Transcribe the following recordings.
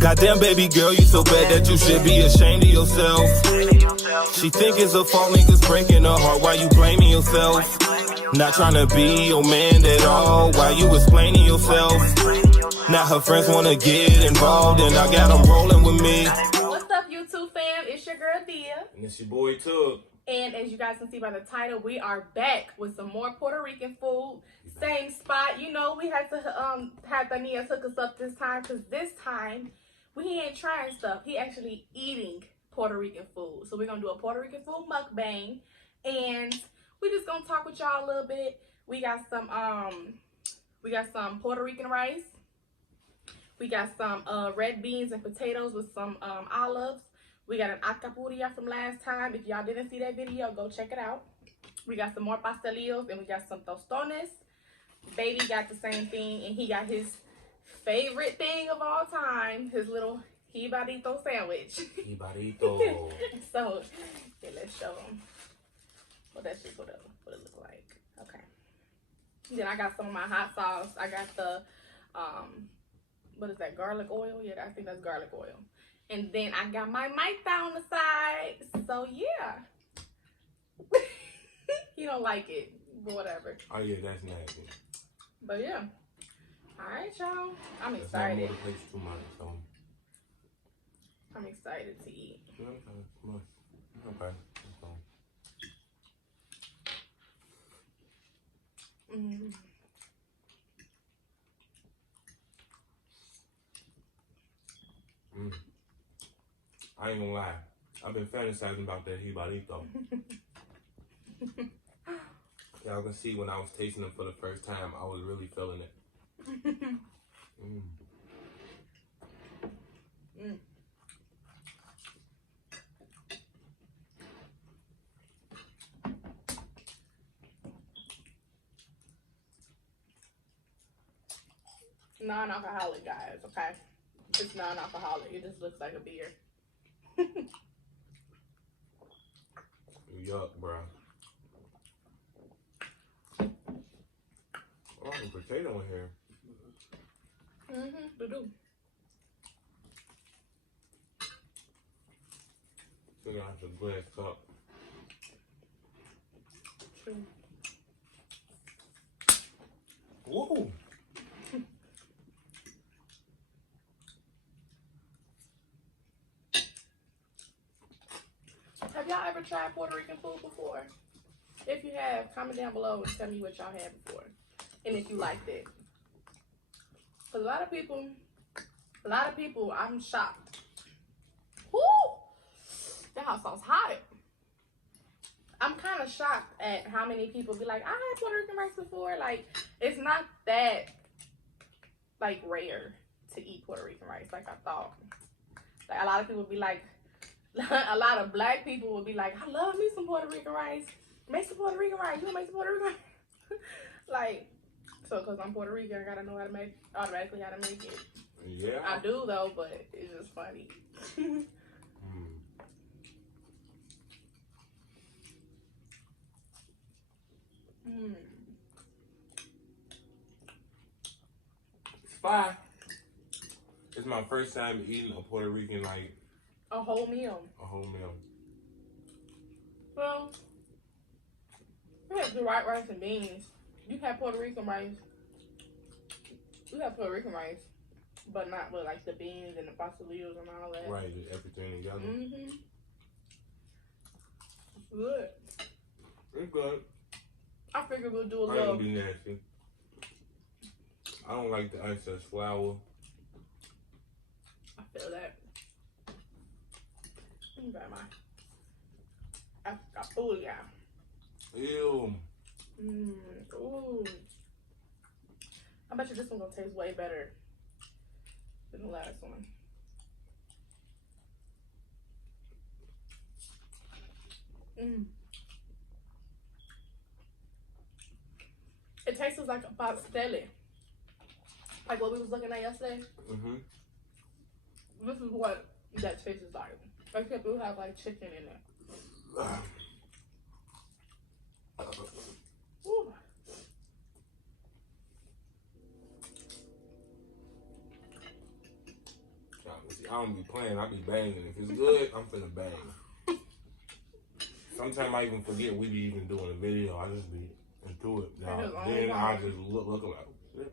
Goddamn, baby girl, you so bad that you should be ashamed of yourself. She think it's a fault, niggas breaking her heart. Why you blaming yourself? Not trying to be your man at all. Why you explaining yourself? Now her friends wanna get involved, and I got them rolling with me. What's up, YouTube fam? It's your girl Dia. And it's your boy Tug. And as you guys can see by the title, we are back with some more Puerto Rican food. Same spot. You know, we had to have Daniel hook us up this time, because this time he ain't trying stuff. He actually eating Puerto Rican food. So we're going to do a Puerto Rican food mukbang. And we just going to talk with y'all a little bit. We got some Puerto Rican rice. We got some red beans and potatoes with some olives. We got an alcapurria from last time. If y'all didn't see that video, go check it out. We got some more pastelillos, and we got some tostones. Baby got the same thing, and he got his favorite thing of all time, his little jibarito sandwich. Jibarito. So, yeah, let's show them what that shit, what it look like. Okay. Then I got some of my hot sauce. I got the, what is that, garlic oil? Yeah, I think that's garlic oil. And then I got my maita on the side. So, yeah. He don't like it, but whatever. Oh, yeah, that's nasty. But, yeah. All right, y'all. I'm excited. That's not more too much, so. I'm excited to eat. Okay. Mm. I ain't gonna lie. I've been fantasizing about that jibarito. Y'all can see when I was tasting it for the first time, I was really feeling it. Non-alcoholic, guys, okay? It's non-alcoholic. It just looks like a beer. Yuck, bro. Oh, some potato in here. Do. Still got some glass cup. True. Whoa! Have y'all ever tried Puerto Rican food before? If you have, comment down below and tell me what y'all had before. And if you liked it. Because a lot of people, I'm shocked. Woo! That hot sauce hot. I'm kind of shocked at how many people be like, I had Puerto Rican rice before. Like, it's not that, like, rare to eat Puerto Rican rice like I thought. Like, a lot of people be like, a lot of black people would be like, I love me some Puerto Rican rice. Make some Puerto Rican rice. You want to make some Puerto Rican rice? Like, so because I'm Puerto Rican, I got to know how to make, automatically how to make it. Yeah. I do, though, but it's just funny. It's fine. It's my first time eating a Puerto Rican, like, A whole meal. a whole meal. Well, you have the white rice and beans. You have Puerto Rican rice. You have Puerto Rican rice, but not with like the beans and the pastelillos and all that. Right, just everything together. Good. It's good. I figured we'll do a I little. ain't be nasty. I don't like the excess flour. I feel that. Let me grab my alcapurria. Ew. Ooh. I bet you this one gonna taste way better than the last one. It tastes like a pastel. Like what we was looking at yesterday. This is what that tastes like. Except it will have like chicken in it. Ooh. See, I don't be playing, I be banging. If it's good, I'm finna bang. Sometimes I even forget we be even doing a video. I just be into it. Now, then I just look like, shit.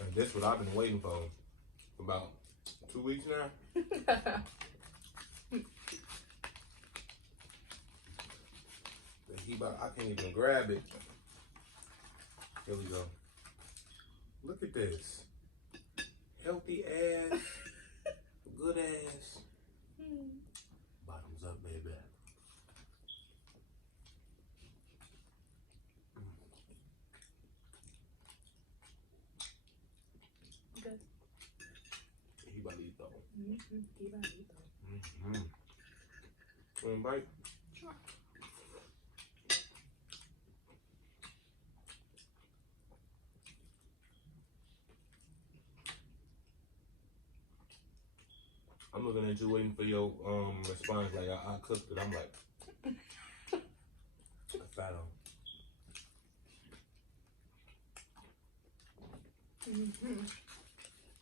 And this what I've been waiting for about 2 weeks now. I can't even grab it. Here we go. Look at this. Healthy ass. Good ass. Bottoms up, baby. Good. Jibarito. Jibarito. Want a bite? Sure. I'm looking at you waiting for your response like I cooked it. I'm like, fat on.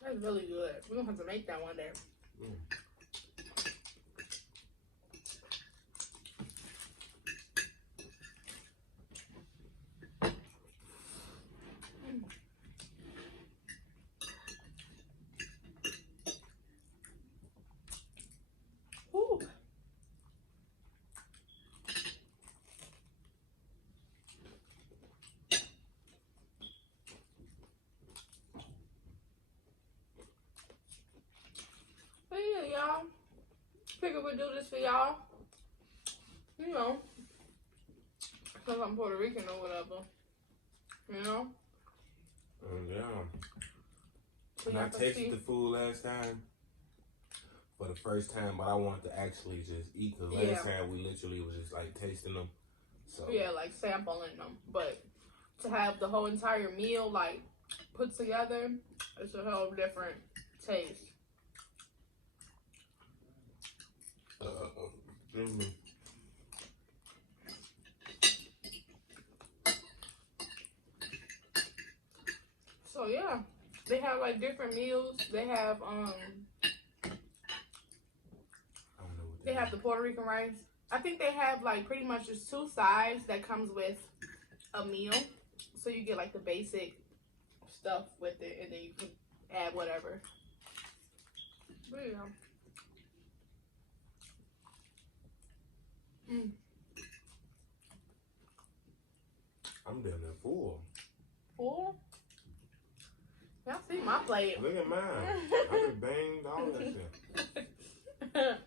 That's really good. We're gonna have to make that one day. Ooh. But yeah, y'all. Figured we'd do this for y'all. You know, because I'm Puerto Rican or whatever. You know? Yeah. And I tasted the food last time for the first time, but I wanted to actually just eat because last time we literally was just like tasting them. So yeah, like sampling them. But to have the whole entire meal like put together, it's a whole different taste. So yeah, they have like different meals. They have they have the Puerto Rican rice. I think they have like pretty much just 2 sides that comes with a meal. So you get like the basic stuff with it, and then you can add whatever. But yeah. I'm damn near full. Full? Y'all see my plate. Look at mine. I just banged all that shit.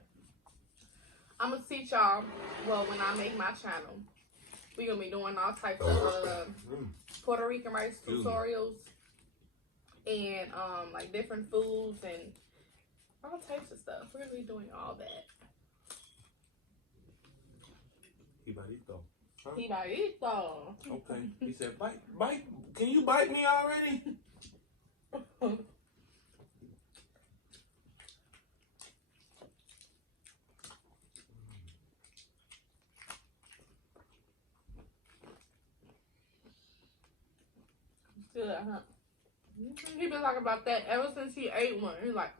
I'm gonna teach y'all, well, when I make my channel, we're gonna be doing all types of Puerto Rican rice tutorials and like different foods and all types of stuff. We're gonna be doing all that. Jibarito. Huh? Jibarito. Okay. He said, bite. Can you bite me already? Good, huh? He been talking about that ever since he ate one. He's like,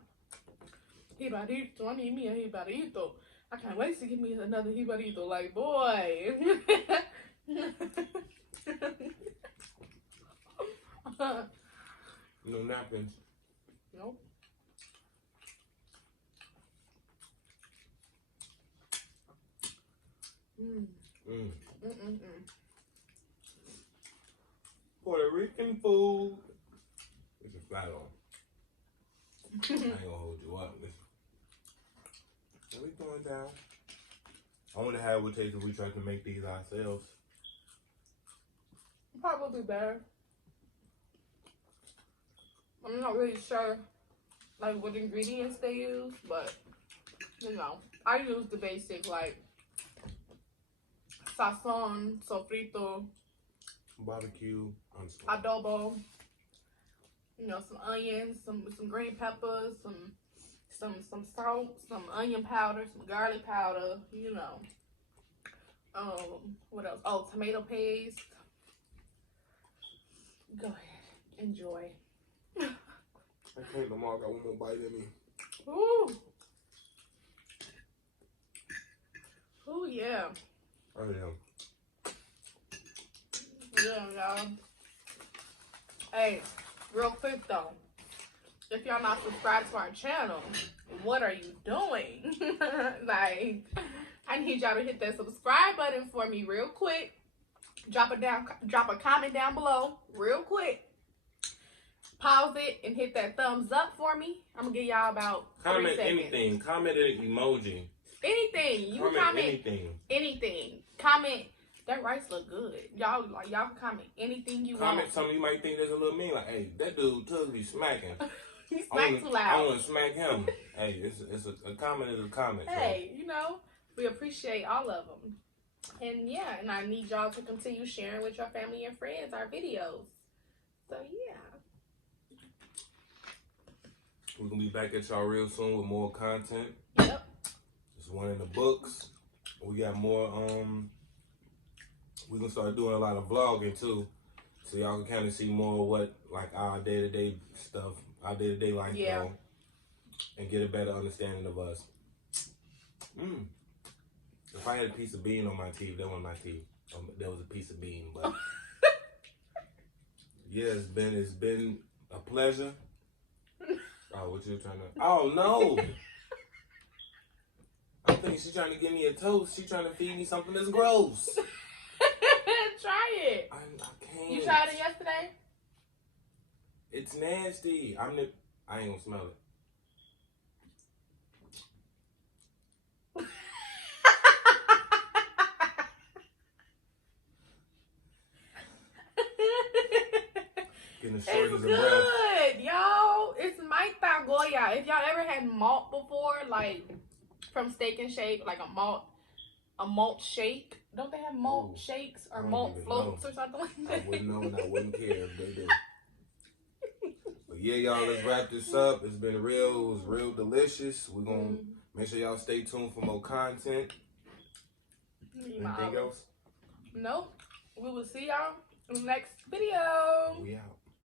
jibarito, I need me a jibarito. I can't wait to give me another jibarito. Like, boy. No napkins. Nope. Puerto Rican food. It's a flat on. I ain't gonna hold you up. What we going down? I wonder how it would taste if we tried to make these ourselves. Probably better. I'm not really sure like what ingredients they use, but you know, I use the basic like sazon, sofrito, barbecue. Adobo. You know, some onions, some green peppers, some salt, some onion powder, some garlic powder. You know. What else? Oh, tomato paste. Go ahead, enjoy. I can't no more. I got one more bite in me. Ooh. Ooh, yeah. Oh yeah. Yeah, y'all. Hey, real quick though, if y'all not subscribed to our channel, what are you doing? Like, I need y'all to hit that subscribe button for me real quick. Drop a comment down below real quick. Pause it and hit that thumbs up for me. I'm gonna give y'all about 3 seconds. Anything. Comment an emoji. Anything. You comment anything. Comment. That rice look good. Y'all can comment anything you want. Comment something you might think that's a little mean. Like, hey, that dude Tug be smacking. He smacks too loud. I want to smack him. Hey, it's a comment is a comment. Hey, you know, we appreciate all of them. And yeah, and I need y'all to continue sharing with your family and friends our videos. So yeah. We're going to be back at y'all real soon with more content. Yep. There's one in the books. We got more, we're going to start doing a lot of vlogging too. So y'all can kind of see more of what, like, our day-to-day stuff, our day-to-day life, though, and get a better understanding of us. If I had a piece of bean on my teeth, that wasn't my teeth. That was a piece of bean, but yeah, it's been a pleasure. Oh, what you trying to? Oh no! I think she's trying to give me a toast. She's trying to feed me something that's gross. Try it. I can't. You tried it yesterday? It's nasty. I ain't gonna smell it. It's good, y'all. It's my TugGwalla. If y'all ever had malt before, like from Steak and Shake, like a malt shake. Don't they have malt shakes or malt floats or something like that? I wouldn't know and I wouldn't care if they did. But yeah, y'all, let's wrap this up. It was real delicious. We're gonna make sure y'all stay tuned for more content. Anything else? Nope. We will see y'all in the next video. We out.